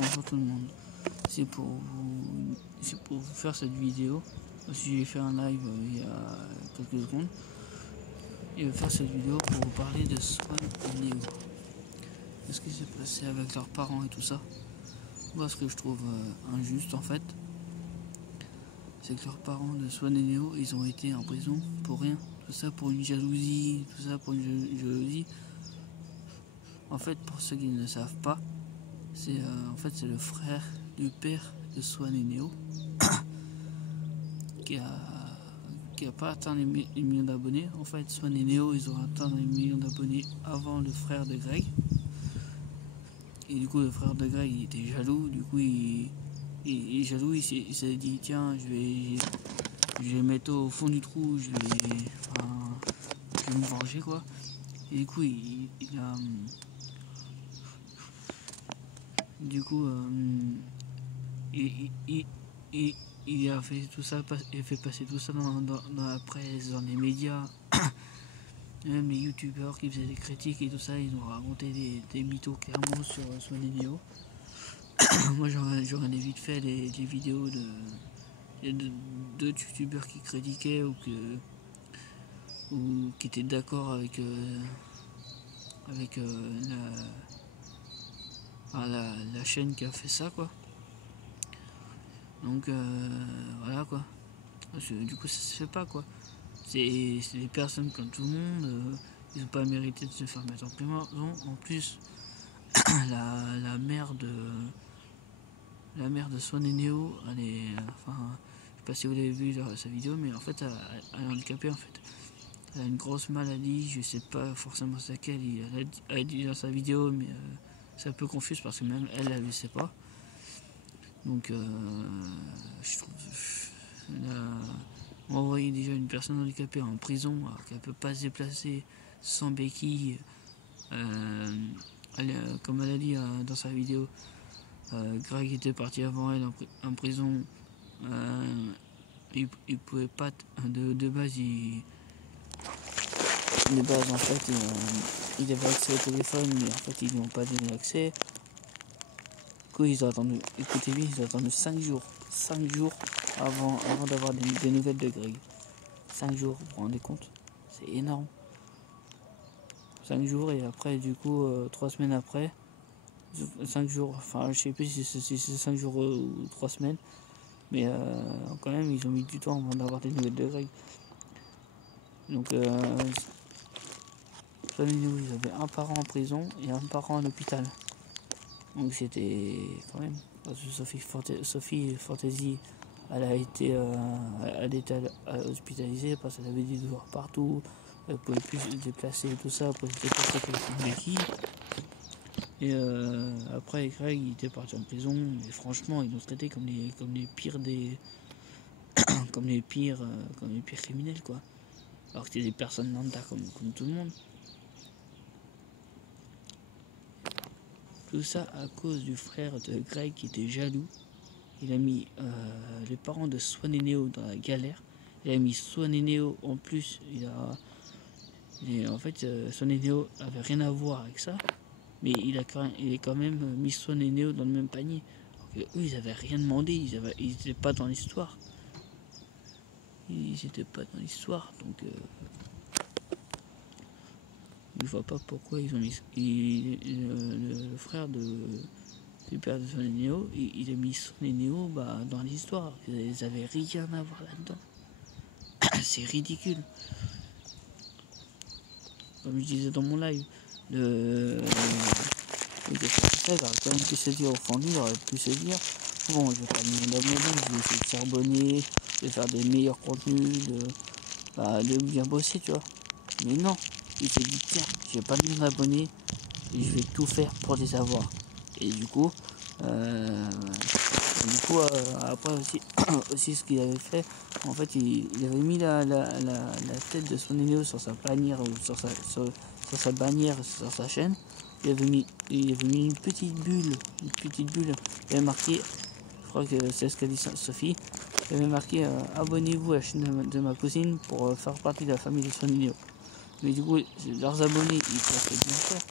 Bonjour tout le monde. C'est pour vous faire cette vidéo. J'ai fait un live il y a quelques secondes. Et je vais faire cette vidéo pour vous parler de Swan et Neo. Qu'est-ce qui s'est passé avec leurs parents et tout ça. Moi, ce que je trouve injuste en fait, c'est que leurs parents de Swan et Neo, ils ont été en prison pour rien. Tout ça pour une jalousie, tout ça pour une jalousie. En fait, pour ceux qui ne savent pas, c'est c'est le frère du père de Swan et Neo qui a pas atteint les millions d'abonnés. En fait, Swan et Neo, ils ont atteint les millions d'abonnés avant le frère de Greg. Et du coup, le frère de Greg, il était jaloux. Du coup, il est jaloux. Il s'est dit, tiens, je vais mettre au fond du trou. Je vais me venger, quoi. Et du coup, il a fait tout ça, il a fait passer tout ça dans la presse, dans les médias. Même les youtubeurs qui faisaient des critiques et tout ça, ils ont raconté des mythos clairement sur Swan et Neo. Moi j'aurais vite fait des vidéos de d'autres youtubeurs qui critiquaient ou qui étaient d'accord avec la chaîne qui a fait ça, quoi. Donc voilà, quoi. Du coup ça se fait pas, quoi. C'est des personnes comme tout le monde, ils n'ont pas mérité de se faire mettre en prison. En plus, la mère de Swan et Neo, elle est, je sais pas si vous l'avez vu sa vidéo, mais en fait elle est handicapée en fait. Elle a une grosse maladie, je sais pas forcément c'est laquelle, elle a dit dans sa vidéo, mais c'est un peu confus parce que même elle ne sait pas. Donc je trouve envoyer déjà une personne handicapée en prison alors qu'elle peut pas se déplacer sans béquille, comme elle a dit dans sa vidéo, Greg était parti avant elle en prison, il pouvait pas de base en fait il avait accès au téléphone, mais en fait ils lui ont pas donné accès. Du coup ils ont attendu, écoutez bien, ils ont attendu 5 jours avant d'avoir des nouvelles de Greg. 5 jours, vous vous rendez compte? C'est énorme. 5 jours, et après du coup 3 semaines après, 5 jours, enfin je sais plus si c'est 5 jours ou 3 semaines, mais quand même ils ont mis du temps avant d'avoir des nouvelles de Greg. Donc ils avaient un parent en prison et un parent à l'hôpital. Donc c'était quand même, parce que Sophie Fantasy, elle était hospitalisée parce qu'elle avait des douleurs partout, elle pouvait plus se déplacer et tout ça, elle pouvait se déplacer avec une béquille. Et après Greg il était parti en prison, mais franchement ils l'ont traité comme les pires des comme les pires criminels, quoi. Alors que c'était des personnes lambda comme tout le monde. Tout ça à cause du frère de Greg qui était jaloux. Il a mis les parents de Swan et Neo dans la galère. Il a mis Swan et Neo en plus. En fait, Swan et Neo avait rien à voir avec ça. Mais il a quand même mis Swan et Neo dans le même panier. Alors que eux, ils avaient rien demandé. Ils n'étaient pas dans l'histoire. Ils n'étaient pas dans l'histoire. Donc, je vois pas pourquoi ils ont mis le frère du père de Swan et Neo, il a mis Swan et Neo dans l'histoire. Ils avaient rien à voir là-dedans. C'est ridicule. Comme je disais dans mon live, il aurait quand même pu se dire au fond de lui, il aurait pu se dire, bon, je vais pas me d'abonnés, je vais essayer de s'abonner, de faire des meilleurs contenus, de bien bosser, tu vois. Mais non, il s'est dit, tiens, j'ai pas de d'abonnés et je vais tout faire pour les avoir. Et du coup, après aussi ce qu'il avait fait, en fait il avait mis la tête de son Neo sur sa bannière, sur sa bannière, sur sa chaîne. Il avait mis une petite bulle, il avait marqué, je crois que c'est ce qu'a dit Sophie, il avait marqué abonnez-vous à la chaîne de ma cousine pour faire partie de la famille de Swan et Neo. Mais du coup leurs abonnés ils peuvent bien faire,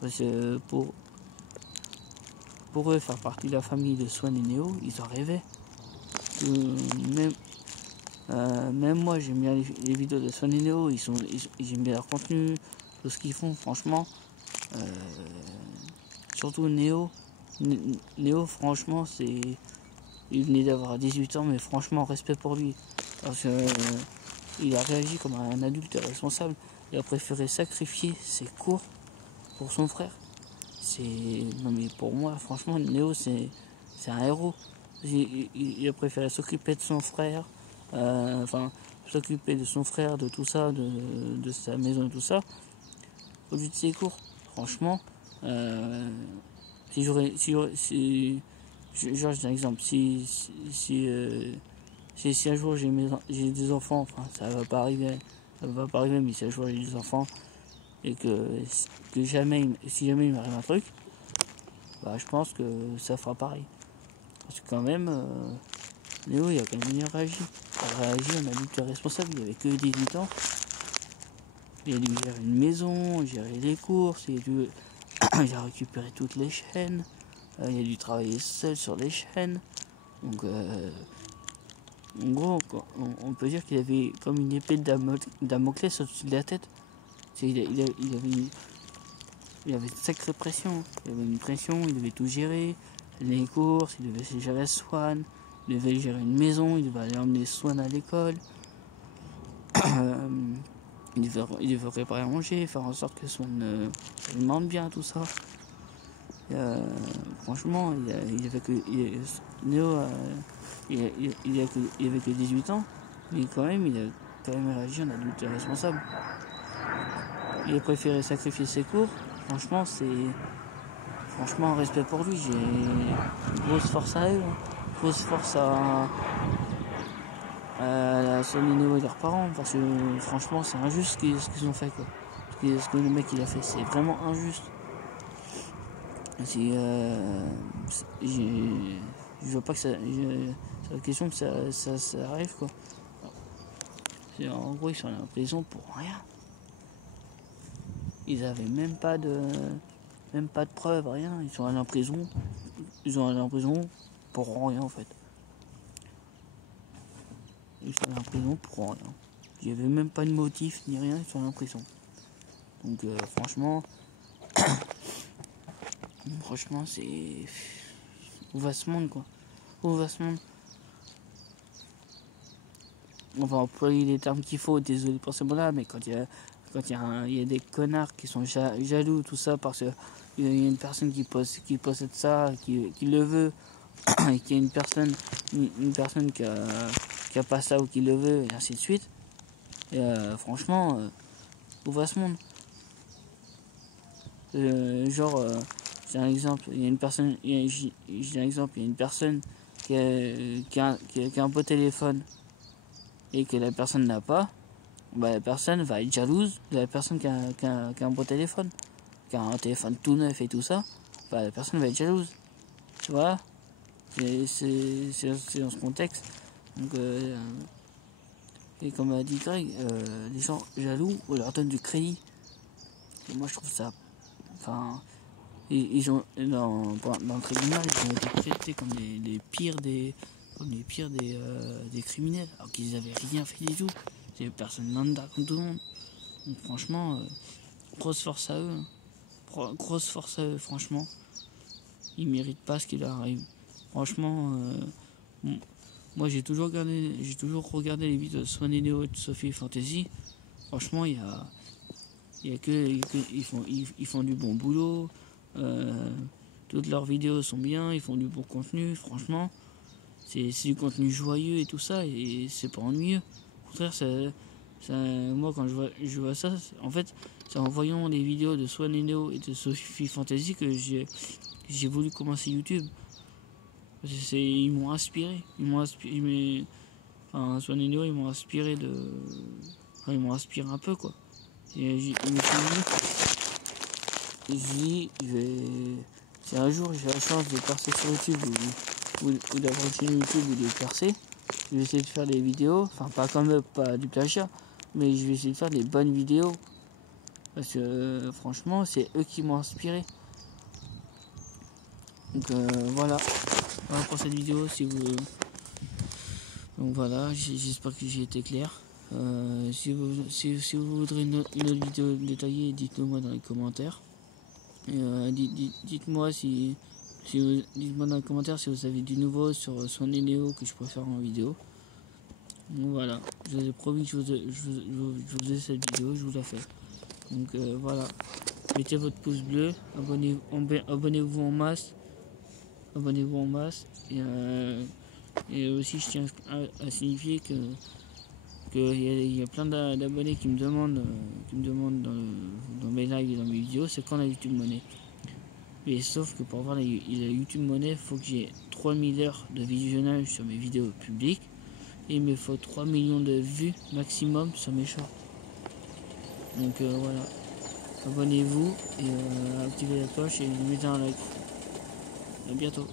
parce que pour pour eux, faire partie de la famille de Swan et Neo, ils en rêvaient. Même moi, j'aime bien les vidéos de Swan et Neo, j'aime bien leur contenu, tout ce qu'ils font, franchement. Surtout Neo. Neo, franchement, il venait d'avoir 18 ans, mais franchement, respect pour lui. Parce que il a réagi comme un adulte responsable. Il a préféré sacrifier ses cours pour son frère. Non mais pour moi, franchement, Neo, c'est un héros. Il a préféré s'occuper de son frère, s'occuper de son frère, de tout ça, de sa maison et tout ça, au lieu de ses cours. Franchement, genre, je dis un exemple, si un jour j'ai des enfants, enfin ça va pas arriver, mais si un jour j'ai des enfants et si jamais il m'arrive un truc, bah je pense que ça fera pareil. Parce que quand même, Léo il a quand même bien réagi. Il a réagi en adulte responsable, il avait que 18 ans. Il a dû gérer une maison, gérer les courses, il a récupéré toutes les chaînes, il a dû travailler seul sur les chaînes. Donc en gros, on peut dire qu'il avait comme une épée de Damoclès au-dessus de la tête. Il avait une sacrée pression. Il avait une pression, il devait tout gérer. Les courses, il devait gérer Swan, il devait gérer une maison, il devait aller emmener Swan à l'école. Il devait préparer à manger, faire en sorte que Swan alimente bien, tout ça. Franchement, il avait que Neo, il avait que 18 ans, mais il a quand même réagi en adulte responsable. Il a préféré sacrifier ses cours. Franchement, un respect pour lui. J'ai grosse force à eux, grosse force à Swan et Neo et leurs parents, parce que franchement, c'est injuste ce qu'ils ont fait, quoi. Ce que le mec il a fait, c'est vraiment injuste. Je vois pas que c'est la question que ça arrive, quoi. En gros, ils sont allés en prison pour rien. Ils avaient même pas de preuves, rien. Ils sont allés en prison pour rien, en fait. Ils sont allés en prison pour rien. Il n'y avait même pas de motif ni rien, ils sont allés en prison. Donc franchement, c'est... Où va ce monde, quoi? Où va ce monde? On va employer les termes qu'il faut, désolé pour ce mot-là, mais quand il y a des connards qui sont jaloux, tout ça, parce qu'il y a une personne qui possède ça, qui le veut, et qu'il y a une personne qui a pas ça ou qui le veut, et ainsi de suite. Et franchement, où va ce monde? C'est un exemple, il y a une personne, j'ai un exemple, il y a une personne qui a un beau téléphone et que la personne n'a pas, bah la personne va être jalouse de la personne qui a un beau téléphone, qui a un téléphone tout neuf et tout ça, bah la personne va être jalouse. Tu vois, c'est dans ce contexte. Donc, et comme a dit Greg, les gens jaloux, on leur donne du crédit. Et moi je trouve ça... Enfin, ils ont dans le tribunal, ils ont été traités comme les pires des criminels, alors qu'ils n'avaient rien fait du tout. C'est des personnes lambda comme tout le monde. Donc franchement, grosse force à eux. Grosse force à eux, franchement. Ils méritent pas ce qui leur arrive. Franchement, moi j'ai toujours regardé les vidéos de Swan et Neo et de Sophie Fantasy. Franchement, il y a que ils font du bon boulot. Toutes leurs vidéos sont bien, ils font du bon contenu, franchement. C'est du contenu joyeux et tout ça, et c'est pas ennuyeux. Au contraire, moi quand je vois ça, en fait, c'est en voyant les vidéos de Swan et Neo et de Sophie Fantasy que j'ai voulu commencer YouTube. Ils m'ont inspiré. Swan et Neo, ils m'ont inspiré ils m'ont inspiré un peu, quoi. Et je dis, si un jour j'ai la chance de percer sur YouTube ou d'avoir une chaîne YouTube ou de percer, je vais essayer de faire des vidéos, enfin pas comme eux, pas du plagiat, mais je vais essayer de faire des bonnes vidéos. Parce que franchement, c'est eux qui m'ont inspiré. Donc voilà pour cette vidéo. Si vous donc voilà, j'espère que j'ai été clair. Si vous voudrez une autre vidéo détaillée, dites-le moi dans les commentaires. Dites-moi dites-moi dans les commentaires si vous avez du nouveau sur Swan et Neo que je pourrais faire en vidéo. Donc voilà, je vous ai promis que je vous faisais cette vidéo, je vous la fais. Donc voilà, mettez votre pouce bleu, abonnez-vous en masse, et aussi je tiens à signifier que il y a plein d'abonnés qui me demandent dans mes lives et dans mes vidéos, c'est quand la YouTube Money. Mais sauf que pour avoir la YouTube Money, il faut que j'ai 3000 heures de visionnage sur mes vidéos publiques. Et il me faut 3 millions de vues maximum sur mes shorts. Donc voilà. Abonnez-vous et activez la cloche et mettez un like. A bientôt.